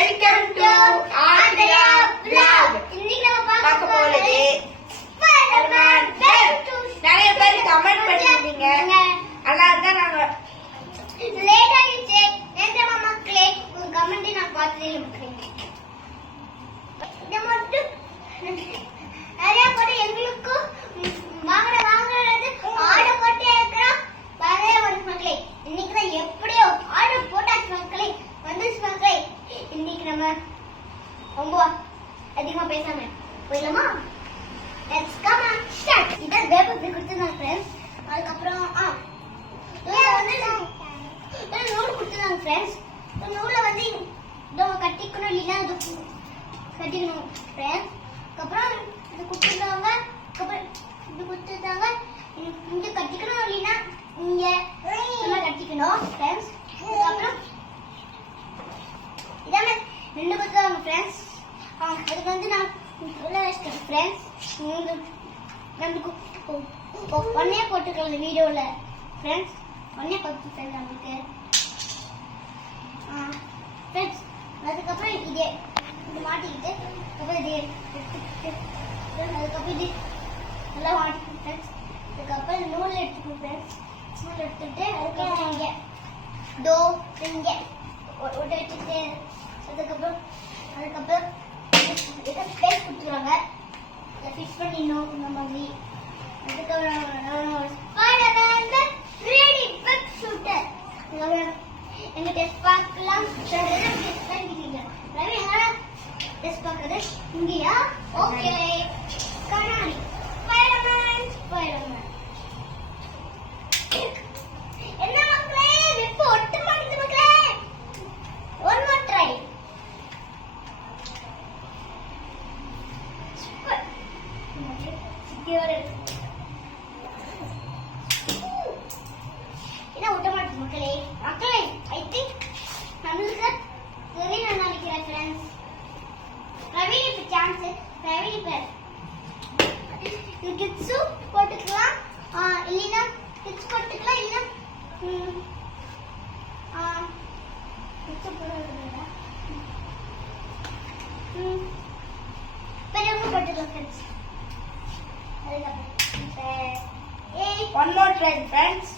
Welcome to Adhya vlog. இன்னைக்கு நம்ம பார்க்க போறது ஸ்பைடர்மேன் வெப். நிறைய பேர் கமெண்ட் பண்ணிருந்தீங்க. அதனால தான் நாங்க லேட் ஆயிடுச்சு. நேத்து மக்களே கமெண்ட் நான் பார்த்ததே இல்லை. இது மட்டும் நிறைய பேர் எங்களுக்கு வாங்குறது ஆர்டர் போட்டே இருக்கிறோம். நிறைய மக்களே இன்னைக்கு தான் எப்படியோ ஆர்டர் போட்டாச்சு மக்களே, வந்துச்சு மக்களே. இன்னைக்கு நம்ம ரொம்ப அதிகமா பேசாம போயிடலாமா? Let's come on start. இதான் பேப்பர் கொடுத்துருந்தாங்க ஃப்ரெண்ட்ஸ். அதுக்கப்புறம் வந்து நூல் கொடுத்துருந்தாங்க ஃப்ரெண்ட்ஸ். நூலை வந்து இதோ கட்டிக்கணும், இல்லைன்னா இது கட்டிக்கணும் ஃப்ரெண்ட்ஸ். அதுக்கப்புறம் இது கொடுத்துருந்தாங்க, அதுக்கப்புறம் இது கொடுத்துருந்தாங்க, இங்க கட்டிக்கணும், இல்லைன்னா இங்க கட்டிக்கணும் ஃப்ரெண்ட்ஸ். அதுக்கப்புறம் இதாமே ரெண்டு கொடுத்துருவாங்க ஃப்ரெண்ட்ஸ். அதுக்கு வந்து நான் உள்ள வச்சிட்டேன் ஃப்ரெண்ட்ஸ். நம்மளுக்கு ஒன்னே போட்டுருக்கோம் இந்த வீடியோல ஃப்ரெண்ட்ஸ். ஒன்னே பார்த்து ஃப்ரெண்ட்ஸ் நம்மளுக்கு ஃப்ரெண்ட்ஸ். அதுக்கப்புறம் இதே இது மாட்டிக்கிட்டு அப்புறம் இது அதுக்கப்புறம் இது நல்லா மாட்டிக்கணும் ஃப்ரெண்ட்ஸ். அதுக்கப்புறம் நூல் எடுத்துக்கணும் ஃப்ரெண்ட்ஸ். நூல் எடுத்துட்டு அதுக்கப்புறம் இங்கே தோ இங்கே ஒட்ட வச்சுட்டு அதுக்கப்புறம் ஸ்பேஸ் கொடுத்துருவாங்க. அதை ஃபிக்ஸ் பண்ணிடணும் இந்த மாதிரி. அதுக்கப்புறம் ஸ்பைடர்மேன் ரெடி வெப் ஷூட்டர். எங்க டெஸ்ட் பார்க்கலாம். ரவி எங்க டெஸ்ட் பார்க்கறது இங்கேயா? ஓகே. கண்ணாடி ஸ்பைடர்மேன் என்ன மக்களே, வெப் ஒட்ட மாட்டேங்குது மக்களே. One more try. என்ன ஒட்ட மாட்டேங்குது மக்களே. மக்களே ஐ திங்க் நம்மளுக்கு தெரியும் நான் நினைக்கிறேன் ஃப்ரெண்ட்ஸ். ரவி இப்ப சான்ஸ். ரவி இப்ப கிட்ஸு போட்டுக்கலாம், இல்லைன்னா கிட்ஸ் போட்டுக்கலாம், இல்லைன்னா பெரியவங்க போட்டுக்கலாம் ஃப்ரெண்ட்ஸ். அதுக்கப்புறம் ஒன் மோர் ட்ரை ஃப்ரெண்ட்ஸ்.